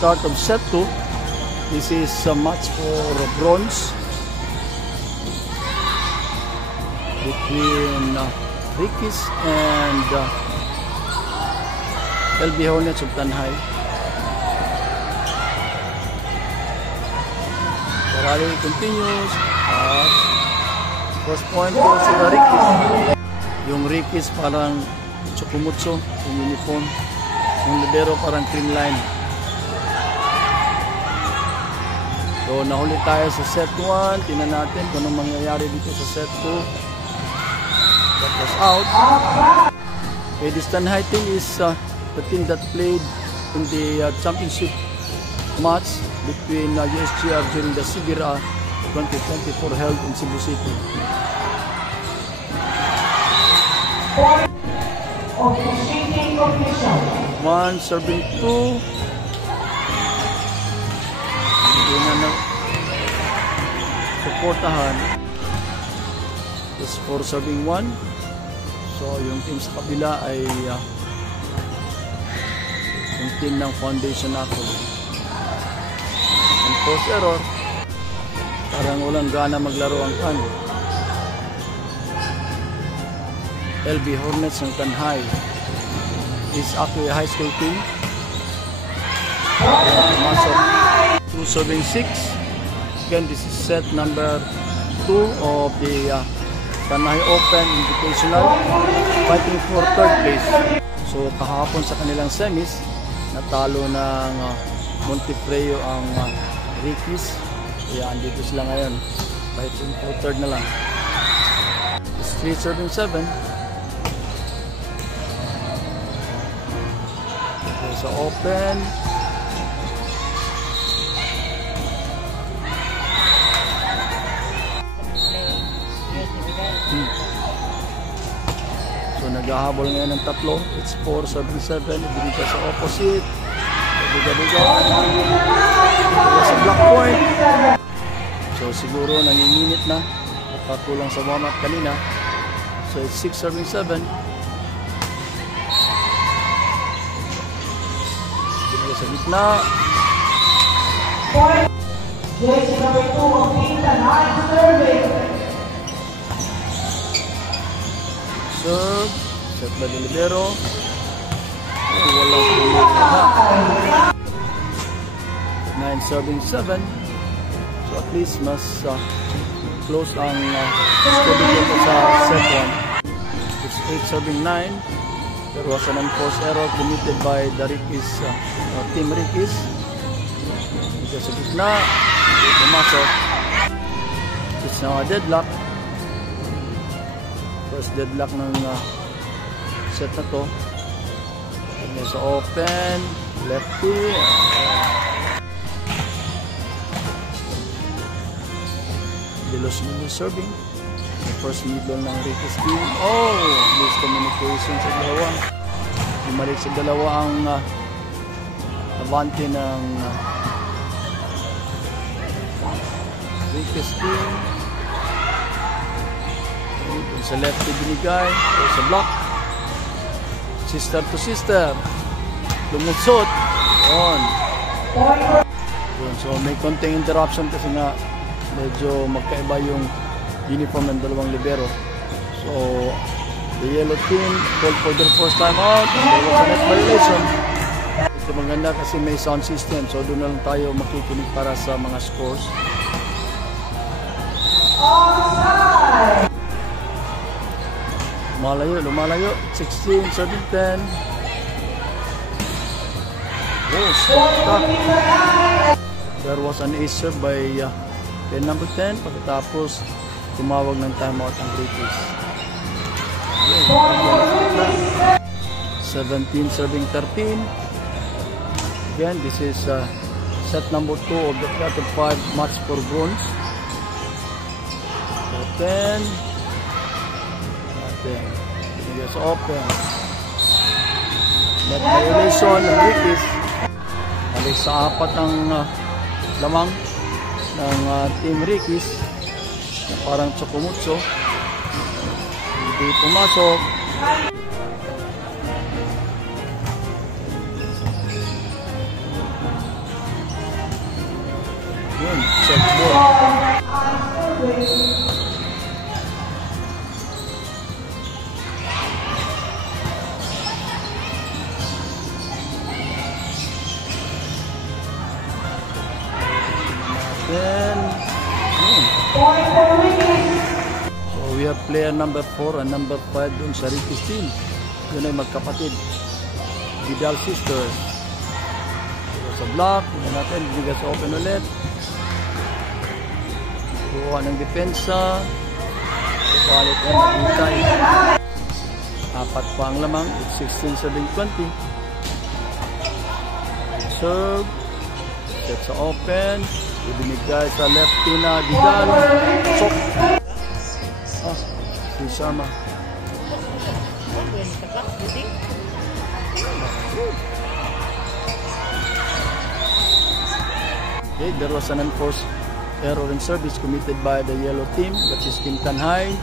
start of set 2. This is a match for bronze between Ricky's and LB Hornets of Tanhay. The rally continues. First point goes to the Ricky's. Yung Ricky's parang Chokumutso, yung uniform. Yung libero parang cream line. So nahuli tayo sa set 1. Tingnan natin kung anong mangyayari dito sa set 2. That was out. Okay, this Tanhay team is the team that played in the championship match between USGR during the Sibira 2024 held in Cebu City. One serving 2. Hindi na supportahan. This 4 serving 1. So yung team sa kabila ay yung team ng Foundation Ako. And post error. Parang walang gana maglaro ang kan. LB Hornets ng Tanhay is actually a high school team. Masok 2 serving 6. Again, this is set number 2 of the Tanhay Open Invitational, fighting for 3rd place. So kahapon sa kanilang semis, natalo ng Montefreo ang Ricky's. Kaya andito sila ngayon, fighting for 3rd na lang. It's 3 serving 7. Sa open. So naghahabol ngayon ng tatlo. It's 4 serving 7. Ibigay sa opposite. Biga-biga. Sa block point. So siguro nanginginit na. Nakakulang sa warm up kanina. So it's 6 serving 7. Sa gitna. Serve. Set by the libero. Walang kumita. 9 serving 7. So at least mas close ang score dito sa set 1. It's 8 serving 9. There was an unforced error committed by the Ricky's team Ricky's. Ito sa gitna, pumasok. It's now a deadlock. First deadlock ng set na to. And sa open, lefty. Delos serving. The first middle ng Ricky's team. Oh! Miscommunication sa dalawa. Bumalik sa dalawa ang avante ng Ricky's team. Sa left to binigay. Sa block. Sister to sister. Lumutsot. Yun. So may konting interruption kasi nga medyo magkaiba yung uniform ng dalawang libero. So the yellow team called for their first time out. There was a net violation. Ito maganda kasi may sound system. So doon na lang tayo makikinig para sa mga scores. Lumalayo. 16, 17. Oh, stop. There was an ace serve by number 10. Pagkatapos tumawag ng timeout ang Ricky's. 17 serving 13. Again, this is set number 2 of the 5 match for bronze. Open. Natin. Yes, open. Net violation ng Ricky's. Balik sa 4 ang lamang ng team Ricky's. Parang Chokumutso. Hindi pumasok. set ball. Then, so we have player number 4 and number 5 dun sa Ricky's team. Yun ay magkapatid. Vidal sisters. So, sa block, yun natin, bigay sa open ulit. Kuha ng depensa. Balik na mag-utay. 4 pa ang lamang. It's 16-7-20. Serve. Set sa open. Ibinigay sa lefty na Vidal. Sok. Si Sama. Okay, there was an enforced error in service committed by the yellow team, that is Team Tanhay,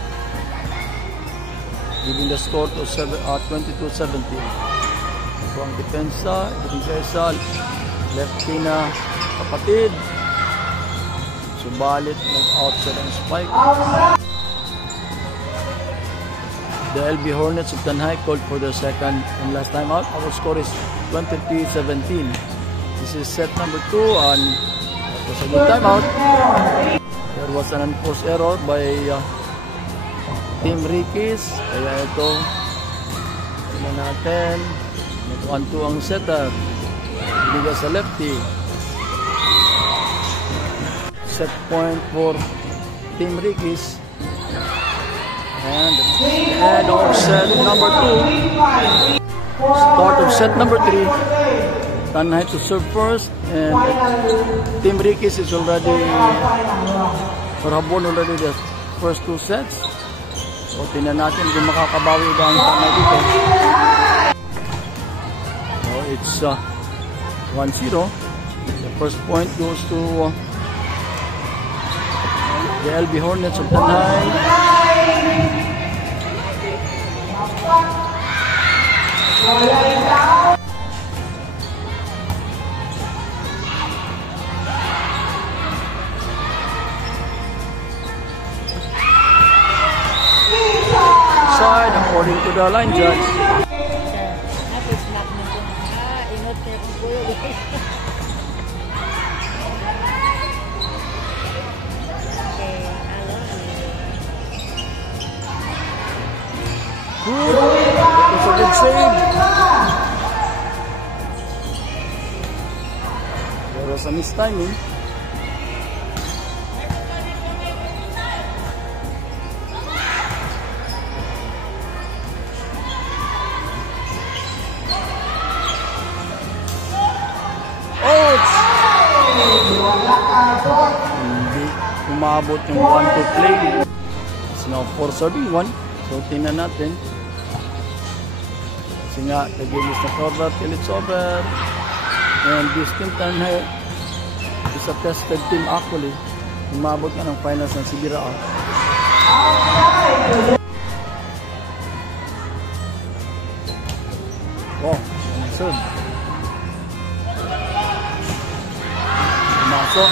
giving the score to 22-17. So ang depensa, ibinigay sa lefty na kapatid. Subalit, nag-outside ang spike. The LB Hornets of Tanhay called for their second and last time out. Our score is 23-17. This is set number 2 and that was a good timeout. There was an enforced error by Team Ricky's. Kaya ito, tingnan natin. Nag-1-2 ang setup. Bigay sa lefty. Set point for Team Ricky's. And the end of set number 2. Start of set number 3. Tanhay to serve first. And Team Ricky's is already parabon already the first 2 sets. So tingnan natin kung makakabawi ba ang Tanhay dito. So it's 1-0. The first point goes to the LB Hornets of Tanhay. Side according to the line judge. Good. That was a good save. There was a mistiming. Oh! Hindi umabot yung 1-2 play. It's now 4-1. So tingnan natin. Kasi nga, the game is not over till it's over. And this Team Tanhay is a tested team actually. Umabot nga ng finals ng Sibiraan. Oh, serve. Pumasok.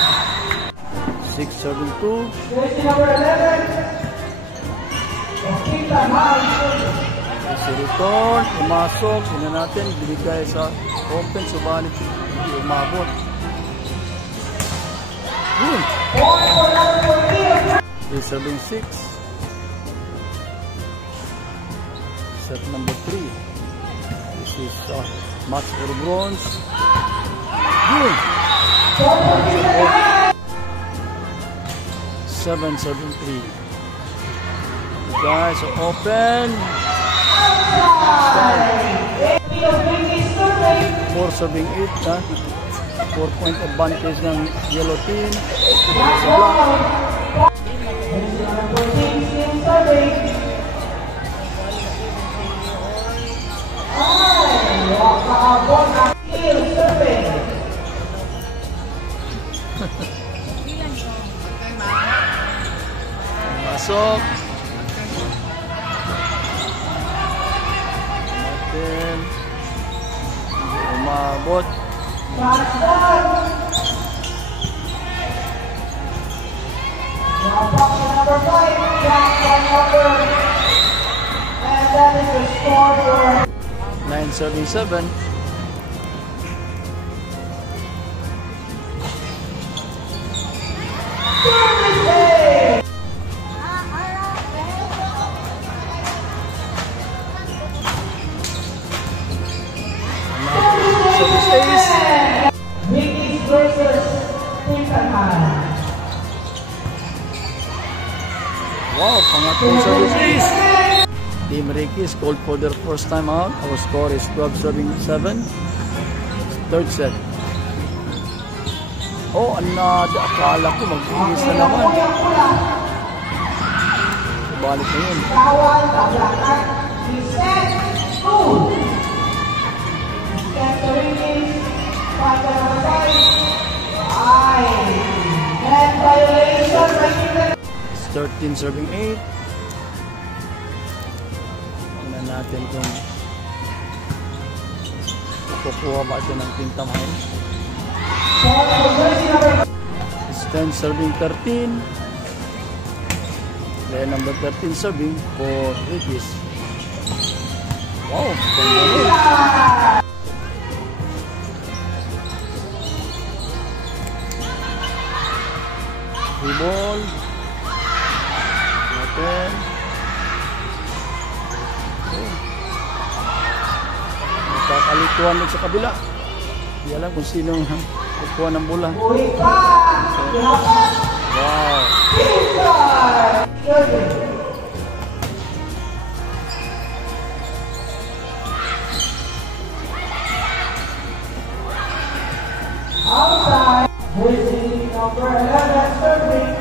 6-7-2. Si return, pumasok, sino natin, binigay sa open, subalit hindi umabot. Yun! 3-7-6. Set number 3. This is match for bronze. Yun! 7-7-3. Guys are open. 4-7-8 ha. 4-point advantage ng yellow team. Sa block. Masok. Natin. Umabot. Number 5, Jack Number. And that is the score for 9-7. Ricky's versus Tintahan. Wow, pangatlong service ace. Team Ricky is called for their first time out. Our score is 12-7. Third set. Oh, another. Akala ko mag-iis na naman. Balik na yun. Bawal, tablakan, reset, two. Set the Ricky's, 5 number 5. And violation, Ricky. 13 serving 8. Tingnan natin kung kukuha ba ito ng Tintahan. It's 10 serving 13. Then number 13 serving for Ricky. Wow, ganda. Free ball. Natin. Nagkakalituan sa kabila. Hindi alam kung sino kukuha ng bola. Wow. Outside, number 11 serving.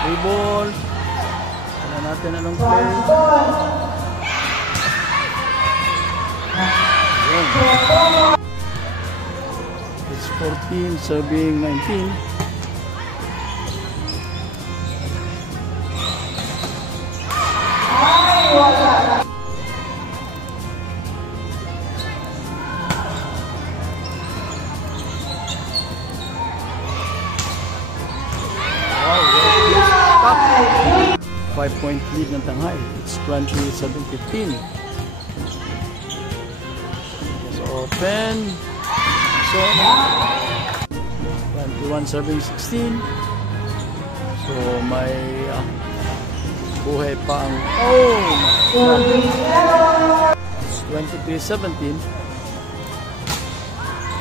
Free ball. Tignan natin anong play. Ayan. It's 14 serving 19. Wow, 5-point lead ng Tanghai. It's 27-15. It's open. So 21 serving 16. So may buhay pa ang it's 23-17.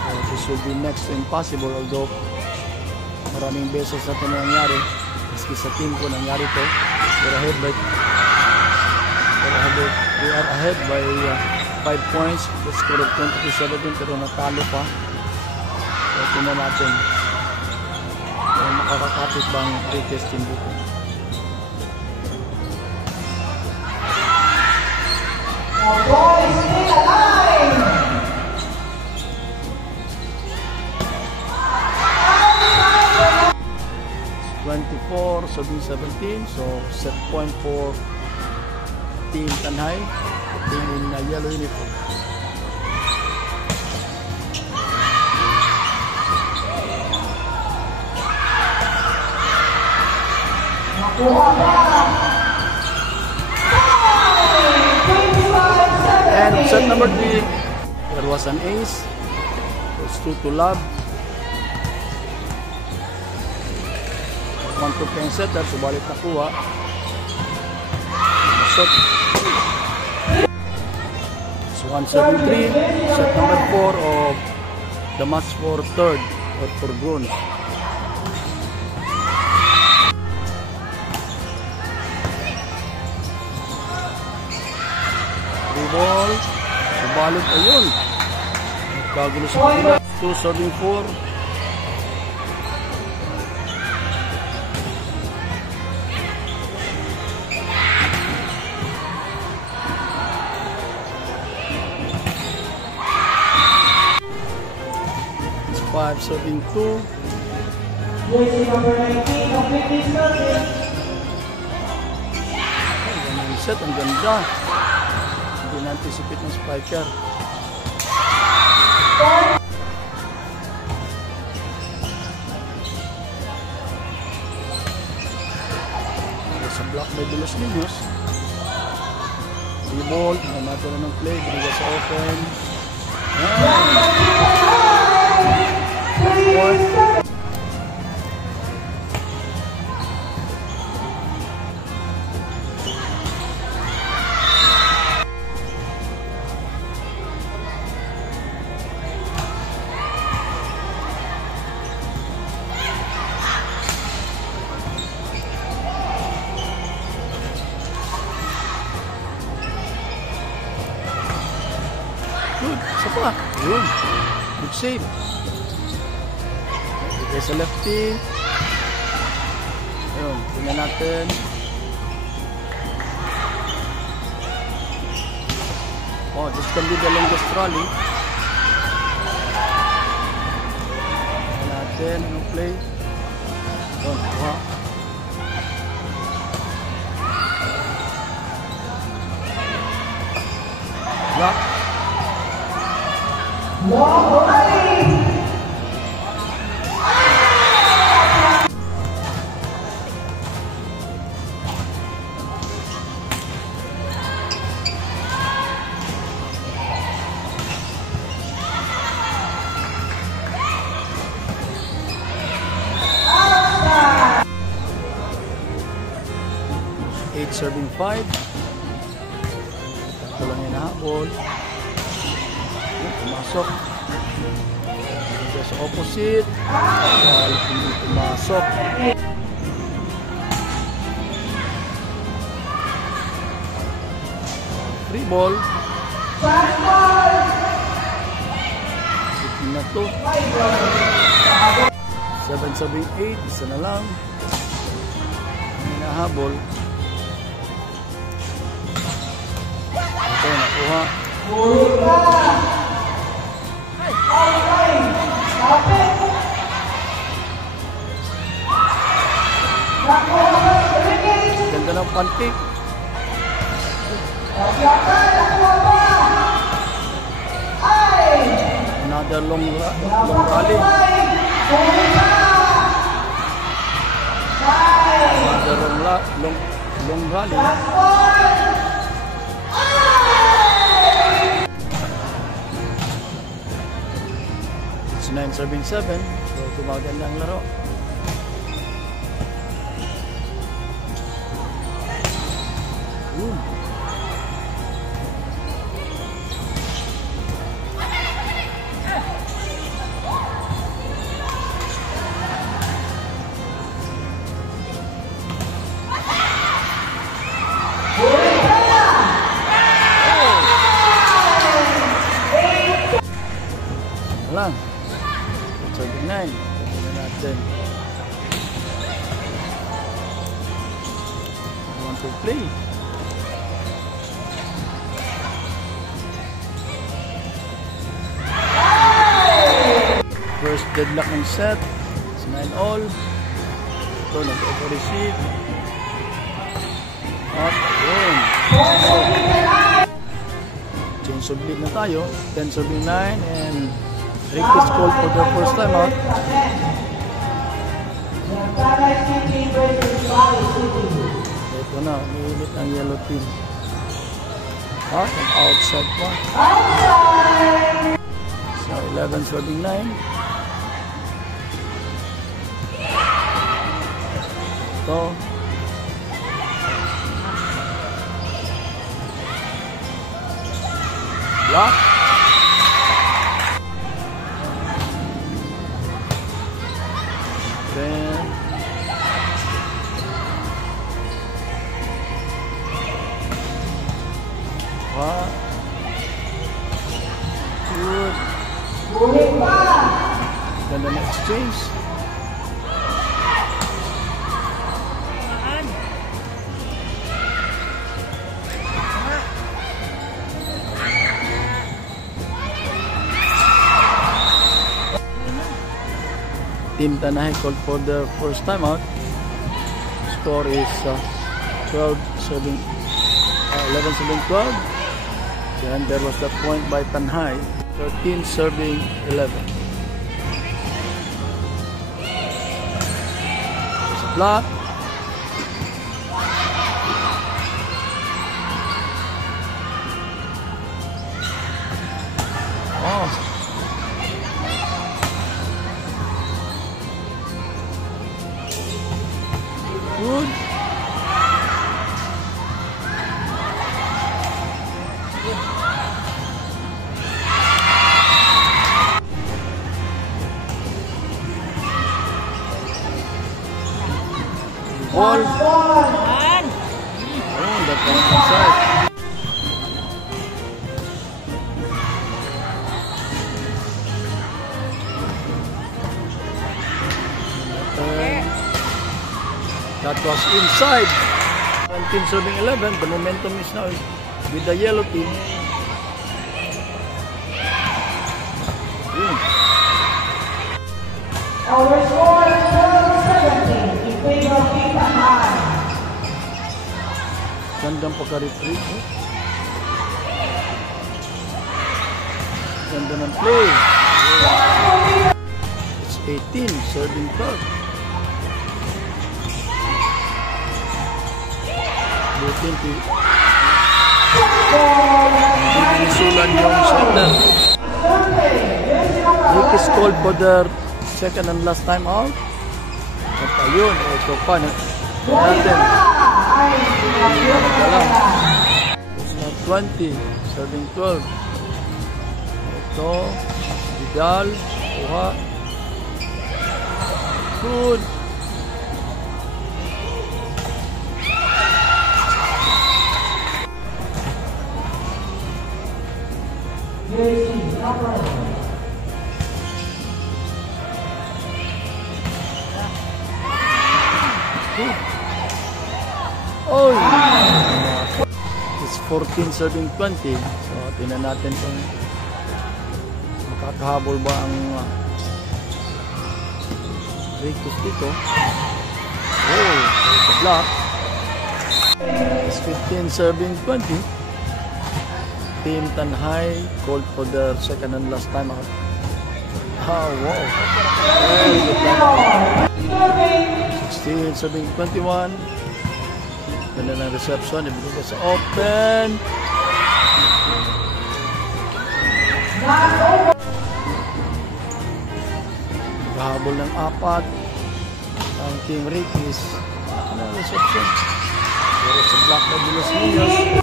So this will be next to impossible, although maraming beses na ito nangyari. Maski sa team ko nangyari ito. We are ahead by 5 points. The score of 22-17, pero natalo pa. So tingnan natin kung makakakapit bang greatest team dito. The ball is still alive. 24 serving 17. So set point for Team Tanghai, team in yellow uniform. And set number 3, there was an ace. It's 2-love. 1-2 set, at subalit nakuha. Shot. It's 1-7-3. Set number 4 of the match for third or for bronze. Ball, subalit ayun. Nagkagulo sa kabila. 2-7-4. It's 5-7-2. Number 19, completely serving. Ang set, ang ganda. Hindi na-anticipate ng spiker. block by De Los Niños. Ball, natin na ng play, binigay sa open. Good, isa pa. Yun. Good save. Bigay sa lefty. Ayun, tingnan natin. Oh, this can be the longest rally. Tingnan natin, anong play. Ayun, kuha. Block. Long rally. 8 serving 5. Ito lang yung nahabol. Pumasok. Ito sa opposite. Dahil hindi pumasok. Free ball. Sitin na to. 7 serving 8. Isa na lang. Hinahabol. Ito, nakuha. Ganda ng pancake. Another long rally. Another long rally. It's 9 serving 7. So tumaganda ang laro. Lang. 39. Tignan natin. I want to play. First deadlock ng set. It's 9-all. Ito, nag-over-receive. At yun. Change of lead na tayo. 10 serving 9 and Rick is called for the first time out. Ito na, umiinit ang yellow team. At ang outside pa. So 11 serving 9. Ito. Block. Then good. Then the next exchange. Team Tanahe called for the first time out. Score is 11 serving 12. Then there was the point by Tanhay. 13 serving 11. It's a block. Good. Ball. Oh, that was inside. That was inside. 19 serving 11. The momentum is now with the yellow team. Our score is 12-17 in favor of Pintan High. Gandang pagka-retreat. Ganda ng play. It's 18 serving 12. Butin to hindi nisulan yung setter. Rick is called for their second and last time out. At ayun, ito pa natin. It's now 20, serving 12. Ito, Vidal, kuha. Good. Oh, it's 14 serving 20. So tingnan natin kung makakahabol ba ang Ricos dito. Oh, it's a block. It's 15 serving 20. Team Tanhay called for their second and last time out. Oh, wow. Very good time. 16 serving 21. Ganda ng reception. Ibigay sa open. Naghahabol ng apat. Ang Team Rickies. Ano ang reception? Pero sa block na De Los Niños.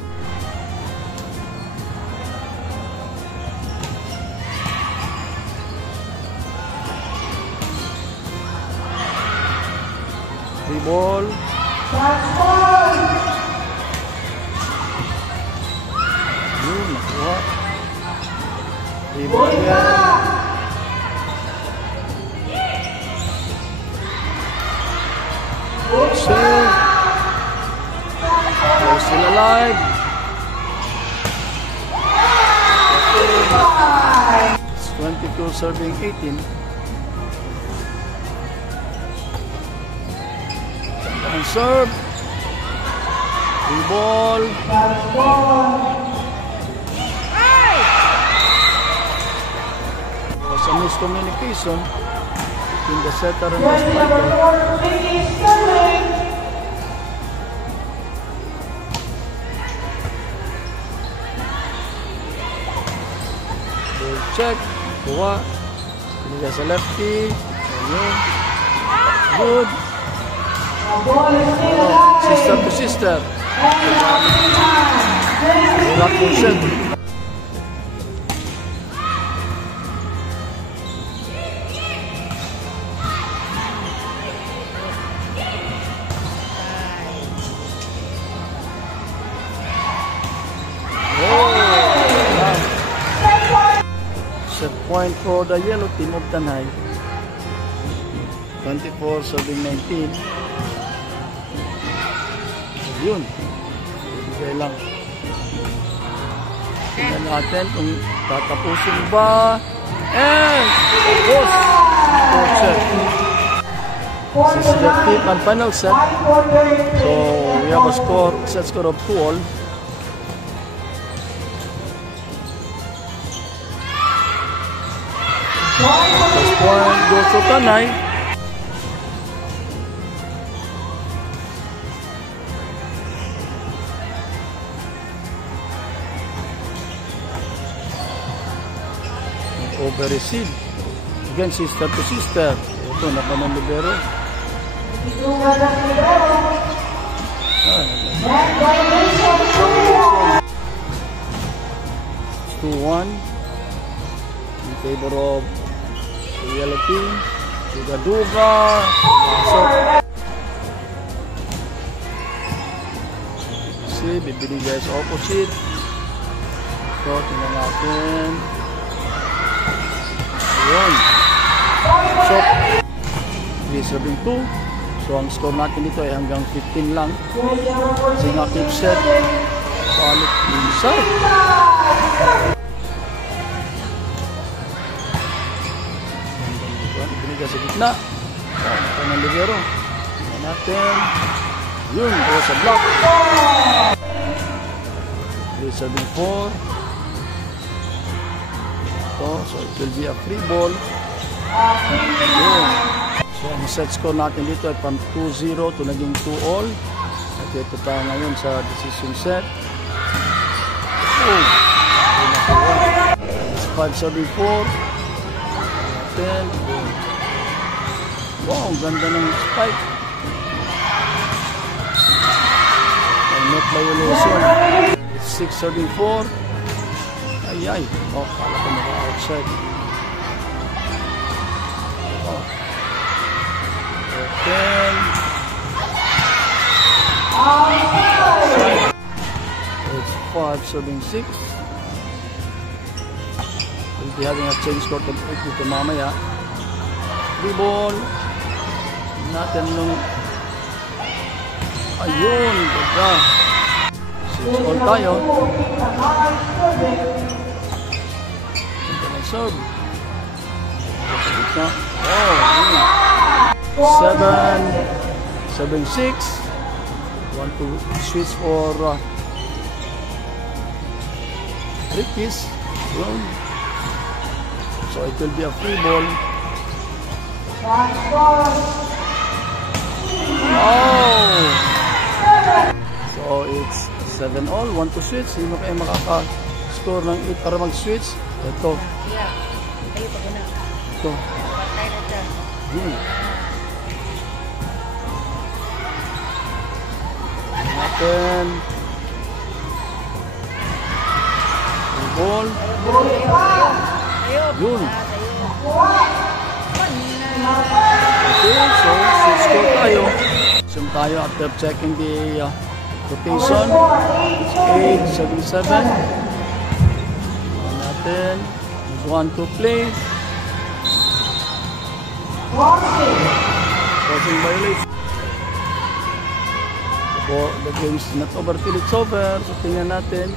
Free ball. Yun, nakuha. Free ball yan. Save. They're still alive. It's 22 serving 18. And serve. Free ball. There was a miscommunication between the setter and the striker. Ball check. Kuha. Pinigay sa lefty. Ayun. Good. Sister to sister. Rock motion. Set point for the yellow team of Tanhay. 24 serving 19. Yun. Ibigay lang. Tingnan natin kung tatapusin ba. And tapos. Set. This is the fifth and final set. So we have a set score of 2-all. First point goes to Tanhay. Over-receive. Again, sister to sister. Ito, napanang libero. Net violation 2-1. 2-1 in favor of the yellow team. Duga-duga. Pasok. See, bibili guys opposite. So, tingnan natin. Ayun. So, 3-7-2. So, ang score natin dito ay hanggang 15 lang. Kasi nga keep set. Palit inside. Binigay sa gitna. Ito ng libero. Tingnan natin. Yun, kaya sa block. 3-7-4. So it will be a free ball. Yun. So ang set score natin dito ay from 2-0 to naging 2-all. At ito tayo ngayon sa decision set. It's 5-7-4. 10. Wow, ang ganda ng spike. Net violation. It's 6-7-4. Ay. Oh, kala ko naka-outside. Oh. 10. It's 5-7-6. We'll be having a change score to ito mamaya. Free ball. Natin nung ayun, ganda. 6-all tayo. Ganda ng serve. Oh, 7-6. Want to switch for Ricky's. So it will be a free ball. Oh! So it's 7-all. Want to switch. Sino kayo makaka-score ng 8 para mag-switch? Ito. Ito. Natin. Ball. Yun. Okay, so switch score tayo. Swim tayo after checking the rotation. It's 8-7-7. Natin. One to play. Crossing violation. The game is not over till it's over. So tingnan natin.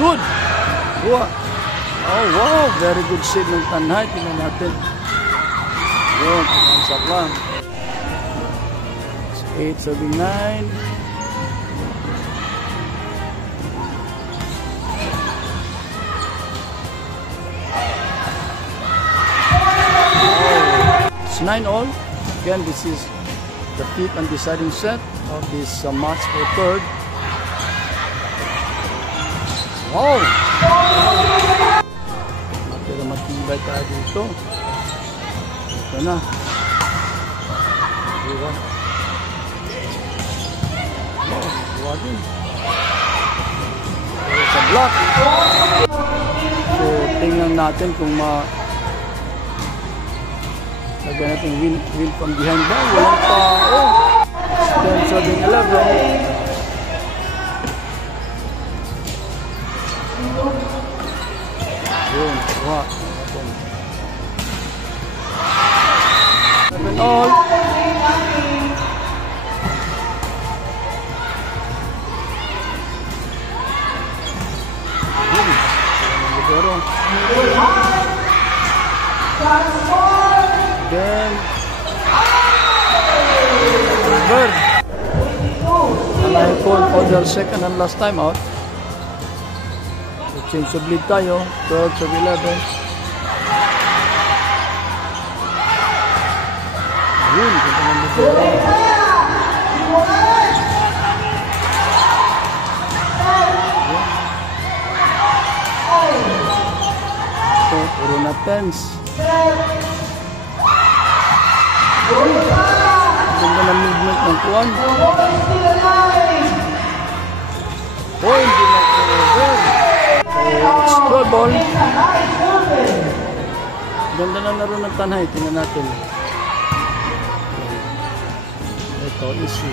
Good! Wow! Oh wow! Very good save ng Tanhay. Tingnan natin. Yun, pinansap lang. 8-7-9. It's 9-all. Again, this is the fifth and deciding set of this match for third. Wow! Pero matibay tayo dito. Ito na. Diba? Wow, diba din. Pero sa block. So, tingnan natin kung lagyan natin wheel from behind ba? Walang tao. 10-7-11. Yun, kuha. 7-all. Yun. Pero then bird. And I call for their second and last time out. Change of lead tayo, 12-11. Yun, ganda ng libero. So, puro na tens. ng movement ng kuwan. The ball is still alive. Oh, hindi na over. Extra ball. It's a nice movement. Ganda na laro ng Tanhay. Tingnan natin. Ito, easy.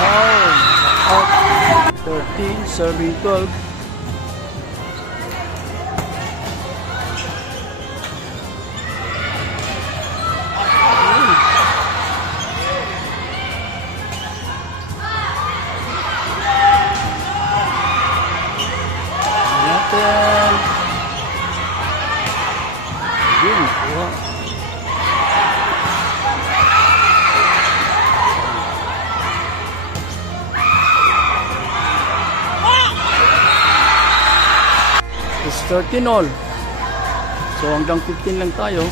Oh, out. 13, serving 12. Natin. Yun, kuha. It's 13 all. So hanggang 15 lang tayo.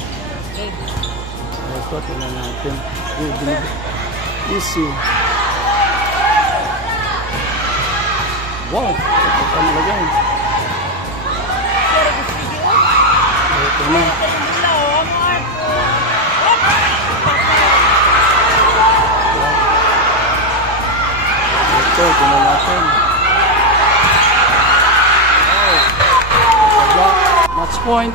Ito, tingnan natin. Easy. Wow, ito pa nalagay. Ito na. Ito, tingnan natin. Match point.